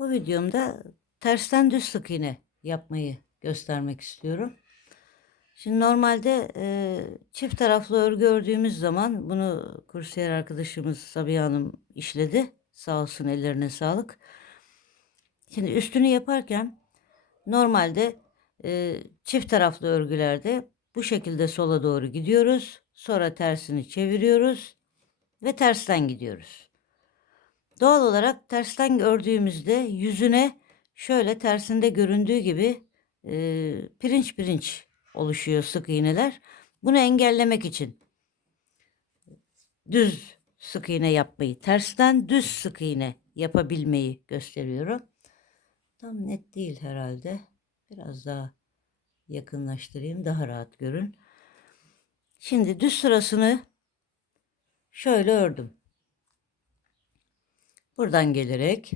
Bu videomda tersten düz sık iğne yapmayı göstermek istiyorum. Şimdi normalde e, çift taraflı örgü ördüğümüz zaman bunu kursiyer arkadaşımız Sabiha Hanım işledi. Sağ olsun ellerine sağlık. Şimdi üstünü yaparken normalde e, çift taraflı örgülerde bu şekilde sola doğru gidiyoruz. Sonra tersini çeviriyoruz ve tersten gidiyoruz. Doğal olarak tersten ördüğümüzde yüzüne şöyle tersinde göründüğü gibi e, pirinç pirinç oluşuyor sık iğneler. Bunu engellemek için düz sık iğne yapmayı, tersten düz sık iğne yapabilmeyi gösteriyorum. Tam net değil herhalde. Biraz daha yakınlaştırayım daha rahat görün. Şimdi düz sırasını şöyle ördüm. Buradan gelerek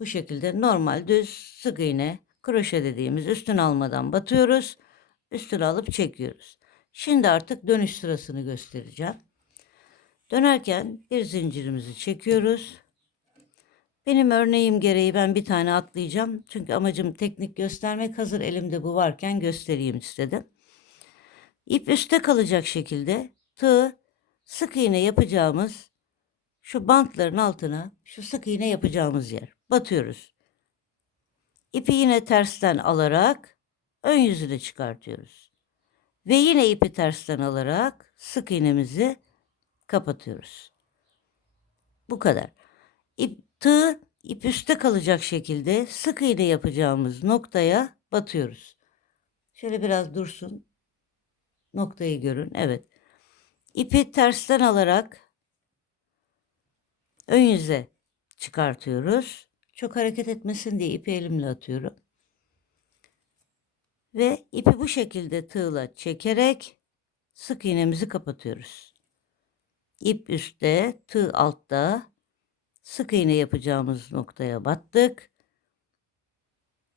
bu şekilde normal düz sık iğne kroşe dediğimiz üstün almadan batıyoruz. Üstünü alıp çekiyoruz. Şimdi artık dönüş sırasını göstereceğim. Dönerken bir zincirimizi çekiyoruz. Benim örneğim gereği ben bir tane atlayacağım. Çünkü amacım teknik göstermek. Hazır elimde bu varken göstereyim istedim. İp üstte kalacak şekilde tığ sık iğne yapacağımız şu bantların altına şu sık iğne yapacağımız yer. Batıyoruz. İpi yine tersten alarak ön yüzüne çıkartıyoruz. Ve yine ipi tersten alarak sık iğnemizi kapatıyoruz. Bu kadar. İp, tığ ip üstte kalacak şekilde sık iğne yapacağımız noktaya batıyoruz. Şöyle biraz dursun. Noktayı görün. Evet. İpi tersten alarak ön yüze çıkartıyoruz. Çok hareket etmesin diye ipi elimle atıyorum. Ve ipi bu şekilde tığla çekerek sık iğnemizi kapatıyoruz. İp üstte, tığ altta sık iğne yapacağımız noktaya battık.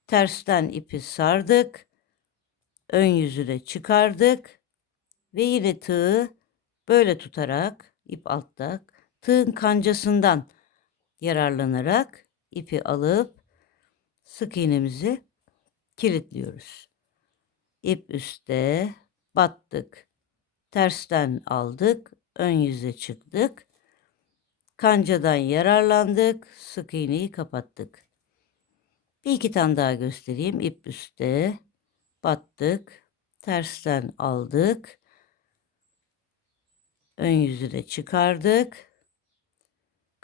Tersten ipi sardık. Ön yüzüne çıkardık. Ve yine tığı böyle tutarak ip altta tığın kancasından yararlanarak ipi alıp sık iğnemizi kilitliyoruz. İp üstte battık. Tersten aldık. Ön yüze çıktık. Kancadan yararlandık. Sık iğneyi kapattık. Bir iki tane daha göstereyim. İp üstte battık. Tersten aldık. Ön yüzüne çıkardık.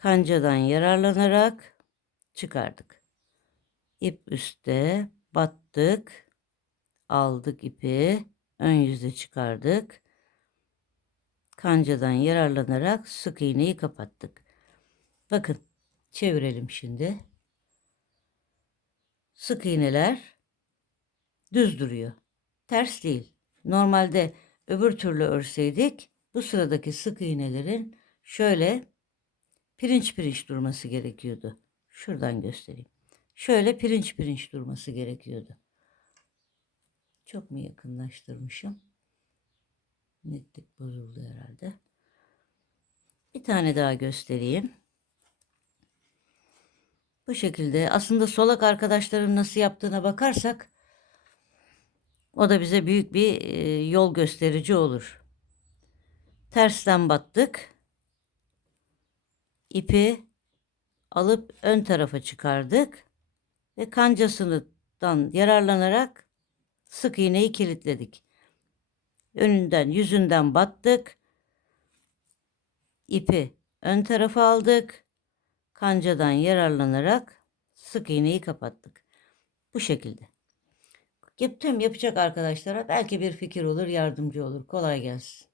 Kancadan yararlanarak çıkardık. İp üstte battık. Aldık ipi. Ön yüze çıkardık. Kancadan yararlanarak sık iğneyi kapattık. Bakın çevirelim şimdi. Sık iğneler düz duruyor. Ters değil. Normalde öbür türlü örseydik bu sıradaki sık iğnelerin şöyle pirinç pirinç durması gerekiyordu. Şuradan göstereyim. Şöyle pirinç pirinç durması gerekiyordu. Çok mu yakınlaştırmışım? Netlik bozuldu herhalde. Bir tane daha göstereyim. Bu şekilde aslında solak arkadaşların nasıl yaptığına bakarsak o da bize büyük bir e, yol gösterici olur. Tersten battık. İpi alıp ön tarafa çıkardık ve kancasından yararlanarak sık iğneyi kilitledik. Önünden yüzünden battık. İpi ön tarafa aldık. Kancadan yararlanarak sık iğneyi kapattık. Bu şekilde. Tüm yapacak arkadaşlara belki bir fikir olur, yardımcı olur. Kolay gelsin.